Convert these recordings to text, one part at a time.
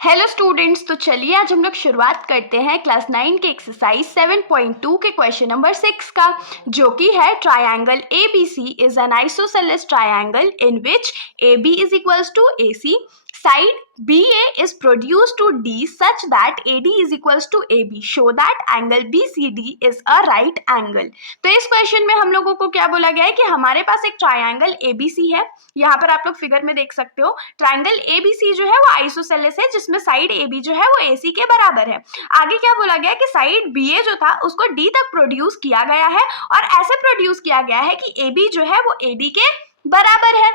Hello students, तो चलिए आज हम लोग शुरुआत करते हैं क्लास 9 के एक्सरसाइज 7.2 के क्वेश्चन नंबर 6 का, जो कि है triangle ABC is an isosceles triangle in which AB is equals to AC, side BA is produced to D such that AD is equals to AB. Show that angle BCD is a right angle. तो इस question में हम लोगों को क्या बोला गया है कि हमारे पास एक ट्रायंगल ABC है। यहाँ पर आप लोग फिगर में देख सकते हो ट्रायंगल ABC जो है वो आइसोसेलेस है, जिसमें साइड AB जो है वो AC के बराबर है। आगे क्या बोला गया कि साइड BA जो था उसको D तक प्रोड्यूस किया गया है और ऐसे प्रोड्यूस किया गया है कि AB जो है वो AD के बराबर है।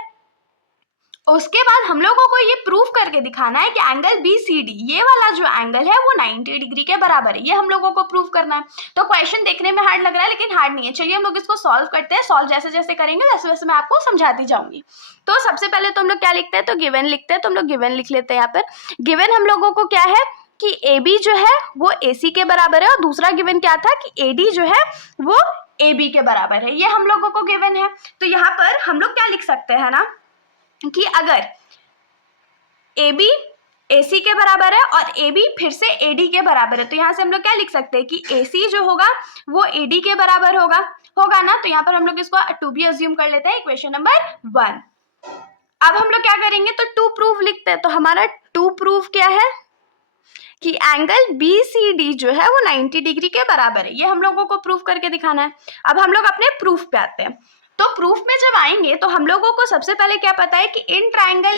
उसके बाद हम लोगों को ये प्रूफ करके दिखाना है कि एंगल BCD ये वाला जो एंगल है वो 90 डिग्री के बराबर है। ये हम लोगों को प्रूफ करना है। तो क्वेश्चन देखने में हार्ड लग रहा है लेकिन हार्ड नहीं है। चलिए हम लोग इसको सॉल्व करते हैं। सॉल्व जैसे जैसे करेंगे वैसे वैसे मैं आपको समझाती जाऊंगी। तो सबसे पहले तो हम लोग क्या लिखते हैं, तो गिवन लिखते हैं। तो हम लोग गिवन लिख लेते हैं। यहाँ पर गिवन हम लोगों को क्या है कि AB जो है वो AC के बराबर है और दूसरा गिवन क्या था कि AD जो है वो AB के बराबर है। ये हम लोगों को गिवन है। तो यहाँ पर हम लोग क्या लिख सकते हैं ना कि अगर AB AC के बराबर है और AB फिर से AD के बराबर है, तो यहाँ से हम लोग क्या लिख सकते हैं कि AC जो होगा वो AD के बराबर होगा ना। तो यहाँ पर हम लोग इसको टू बी अज्यूम कर लेते हैं इक्वेशन नंबर 1। अब हम लोग क्या करेंगे, तो टू प्रूफ लिखते हैं। तो हमारा टू प्रूफ क्या है कि एंगल BCD जो है वो 90 डिग्री के बराबर है। ये हम लोगों को प्रूफ करके दिखाना है। अब हम लोग अपने प्रूफ पे आते हैं। तो प्रूफ में जब आएंगे तो हम लोगों को सबसे पहले क्या पता है कि इन ट्रायंगल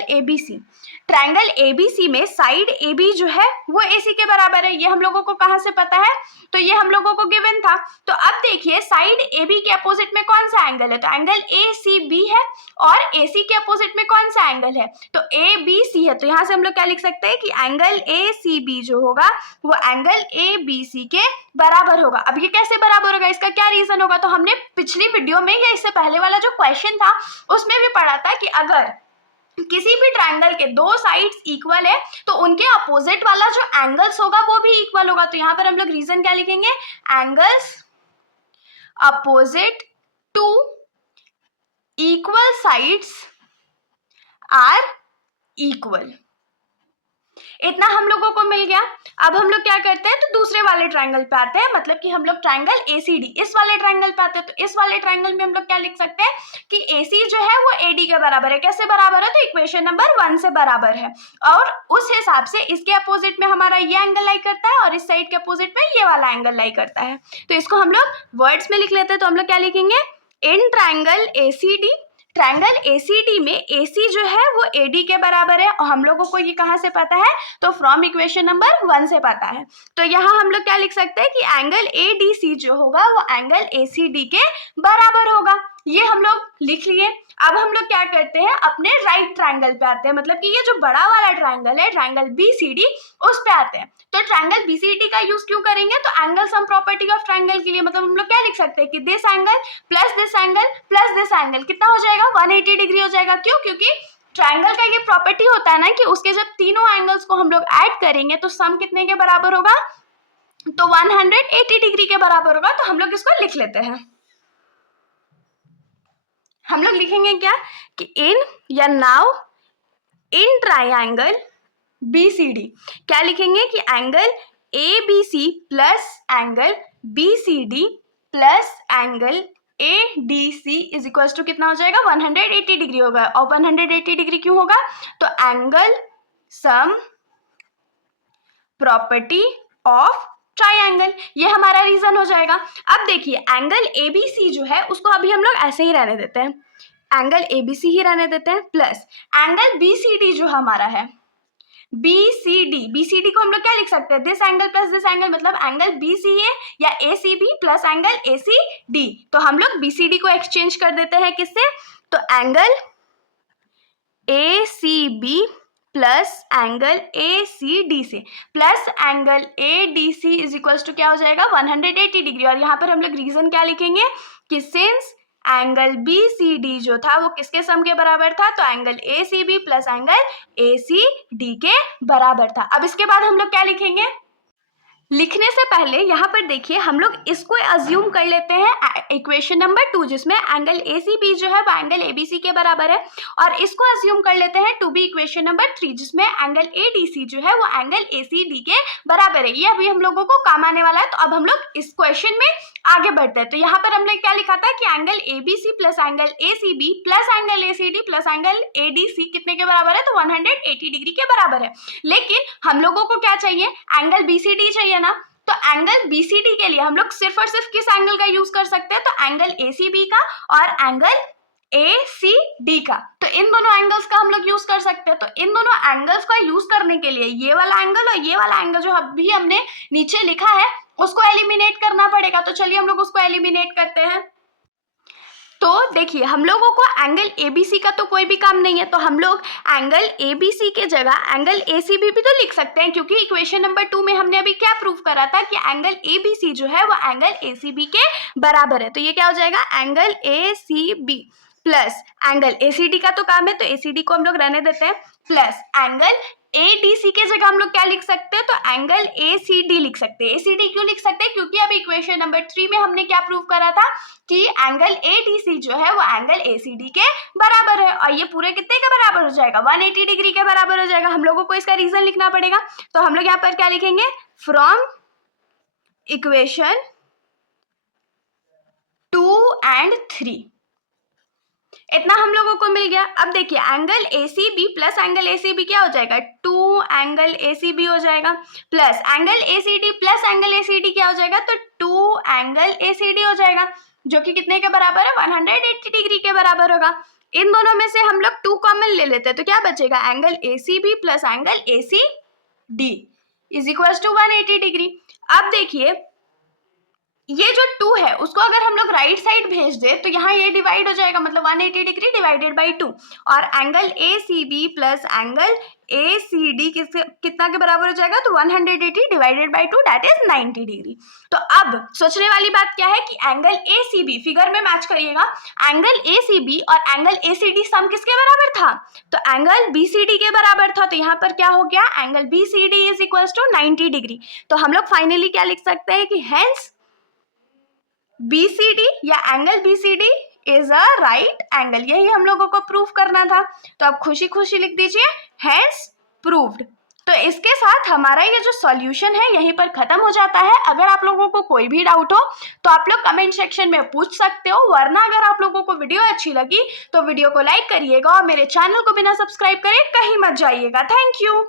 ABC में साइड AB जो है वो AC के बराबर है। ये हम लोगों को कहाँ से पता है, तो ये हम लोगों को गिवन था। तो अब देखिए साइड AB के अपोजिट में कौन सा एंगल है, तो एंगल ACB है और AC के अपोजिट में कौन सा एंगल है, तो ABC है। तो यहाँ से हम लोग क्या लिख सकते हैं कि एंगल ACB जो होगा वो एंगल ABC के बराबर होगा। अब ये कैसे बराबर होगा, इसका क्या रीजन होगा, तो हमने पिछली वीडियो में या इससे पहले वाला जो क्वेश्चन था उसमें भी पढ़ा था कि अगर किसी भी ट्रायंगल के दो साइड्स इक्वल है तो उनके अपोजिट वाला जो एंगल्स होगा वो भी इक्वल होगा। तो यहाँ पर हम लोग रीजन क्या लिखेंगे, angles opposite to equal sides are equal. इतना हम लोगों को मिल गया। अब हम लोग क्या करते हैं, तो दूसरे वाले ट्रायंगल पे आते हैं, मतलब कि हम लोग ट्रायंगल ACD इस वाले ट्रायंगल पे आते हैं। तो इस वाले ट्रायंगल में हम लोग क्या लिख सकते हैं कि AC जो है वो AD के बराबर है। कैसे बराबर है, तो इक्वेशन नंबर 1 से बराबर है और उस हिसाब से इसके अपोजिट में हमारा ये एंगल लाई करता है और इस साइड के अपोजिट में ये वाला एंगल लाई करता है। तो इसको हम लोग वर्ड्स में लिख लेते हैं। तो हम लोग क्या लिखेंगे, इन ट्रायंगल ACD में AC जो है वो AD के बराबर है और हम लोगों को ये कहाँ से पता है, तो फ्रॉम इक्वेशन नंबर 1 से पता है। तो यहाँ हम लोग क्या लिख सकते हैं कि एंगल ADC जो होगा वो एंगल ACD के बराबर होगा। ये हम लोग लिख लिए। अब हम लोग क्या करते हैं, अपने राइट ट्रायंगल पे आते हैं, मतलब कि ये जो बड़ा वाला ट्रायंगल है ट्रायंगल BCD उस पे आते हैं। तो ट्रायंगल BCD का यूज क्यों करेंगे, तो angle sum property of triangle के लिए, मतलब हम लोग क्या लिख सकते हैं कि this angle plus this angle plus this angle कितना हो जाएगा, 180 डिग्री हो जाएगा। क्यों, क्योंकि ट्रायंगल का ये प्रॉपर्टी होता है ना कि उसके जब तीनों एंगल्स को हम लोग ऐड करेंगे तो सम कितने के बराबर होगा, तो 180 डिग्री के बराबर होगा। तो हम लोग इसको लिख लेते हैं। हम लोग लिखेंगे क्या कि नाउ इन ट्रायंगल BCD क्या लिखेंगे कि angle ABC plus angle BCD plus angle ADC is equal to कितना हो जाएगा, 180 डिग्री होगा। और 180 डिग्री क्यों होगा, तो angle sum property of triangle, ये हमारा रीजन हो जाएगा। अब देखिए एंगल ABC जो है उसको अभी हम लोग ऐसे ही रहने देते हैं, एंगल ABC ही रहने देते हैं, प्लस एंगल BCD जो हमारा है BCD को हम लोग क्या लिख सकते हैं, this angle plus this angle, मतलब एंगल BCA या ACB प्लस एंगल ACD। तो हम लोग BCD को एक्सचेंज कर देते हैं किससे, तो angle ACB plus angle ACD से, plus angle ADC is equal to क्या हो जाएगा, 180 डिग्री। और यहाँ पर हम लोग रीजन क्या लिखेंगे कि सिंस एंगल BCD जो था वो किसके सम के बराबर था, तो angle ACB plus angle ACD के बराबर था। अब इसके बाद हम लोग क्या लिखेंगे, लिखने से पहले यहाँ पर देखिए हम लोग इसको अज्यूम कर लेते हैं इक्वेशन नंबर 2 जिसमें एंगल ACB जो है वो एंगल ABC के बराबर है, और इसको अज्यूम कर लेते हैं टू बी इक्वेशन नंबर 3 जिसमें एंगल ADC जो है वो एंगल ACD के बराबर है। ये अभी हम लोगों को काम आने वाला है। तो अब हम लोग इस क्वेश्चन में आगे बढ़ते हैं। तो यहाँ पर हमने क्या लिखा था कि angle ABC plus angle ACB plus angle ACD plus angle ADC कितने के बराबर है, तो 180 डिग्री के बराबर है। लेकिन हम लोगों को क्या चाहिए, एंगल BCD चाहिए ना। तो एंगल BCD के लिए हम लोग सिर्फ और सिर्फ किस एंगल का यूज कर सकते हैं, तो एंगल ACB का और एंगल ACD का। तो इन दोनों एंगल्स का हम लोग यूज कर सकते हैं। तो इन दोनों एंगल्स का यूज करने के लिए ये वाला एंगल और ये वाला एंगल जो अभी हमने नीचे लिखा है उसको एलिमिनेट करना पड़ेगा। तो चलिए हम लोग उसको एलिमिनेट करते हैं। तो देखिए हम लोगों को एंगल ABC का तो कोई भी काम नहीं है, तो हम लोग एंगल ABC के जगह एंगल ACB भी तो लिख सकते हैं, क्योंकि इक्वेशन नंबर 2 में हमने अभी क्या प्रूव करा था कि एंगल ABC जो है वो एंगल ACB के बराबर है। तो ये क्या हो जाएगा, angle ACB plus angle ACD का तो काम है तो ACD को हम लोग रहने देते हैं, प्लस एंगल ADC के जगह हम लोग क्या लिख सकते हैं, तो एंगल ACD लिख सकते हैं। ACD क्यों लिख सकते हैं, क्योंकि अभी इक्वेशन नंबर 3 में हमने क्या प्रूव करा था कि एंगल ADC जो है वो एंगल ACD के बराबर है, और ये पूरे कितने के बराबर हो जाएगा, 180 डिग्री के बराबर हो जाएगा। हम लोगों को इसका रीजन लिखना पड़ेगा। तो हम लोग यहाँ पर क्या लिखेंगे, फ्रॉम इक्वेशन 2 and 3। इतना हम लोगों को मिल गया। अब देखिए angle ACB plus angle ACB क्या हो जाएगा, 2 एंगल ACB हो जाएगा, plus angle ACD plus angle ACD क्या हो जाएगा, तो 2 एंगल ACD हो जाएगा, जो कि कितने के बराबर है, 180 डिग्री के बराबर होगा। इन दोनों में से हम लोग 2 कॉमन ले लेते हैं, तो क्या बचेगा, angle ACB plus angle ACD is equal to 180 degree. अब देखिए ये जो 2 है उसको अगर हम लोग राइट साइड भेज दे तो यहाँ ये डिवाइड हो जाएगा, मतलब 180 डिग्री डिवाइडेड बाई 2, और angle ACB plus angle ACD कितना के बराबर हो जाएगा, तो 180 divided by 2 that is 90 degree. तो अब सोचने वाली बात क्या है कि एंगल ACB फिगर में मैच करिएगा, एंगल ACB और एंगल ACD सम किसके बराबर था, तो एंगल BCD के बराबर था। तो यहाँ पर क्या हो गया, angle BCD is equal to 90 degree. तो हम लोग फाइनली क्या लिख सकते हैं कि हेंस BCD या angle BCD is a right angle. यही हम लोगों को प्रूव करना था। तो आप खुशी खुशी लिख दीजिए हेंस प्रूव्ड। तो इसके साथ हमारा ये जो सॉल्यूशन है यहीं पर खत्म हो जाता है। अगर आप लोगों को कोई भी डाउट हो तो आप लोग कमेंट सेक्शन में पूछ सकते हो, वरना अगर आप लोगों को वीडियो अच्छी लगी तो वीडियो को लाइक करिएगा और मेरे चैनल को बिना सब्सक्राइब करे कहीं मत जाइएगा। Thank you.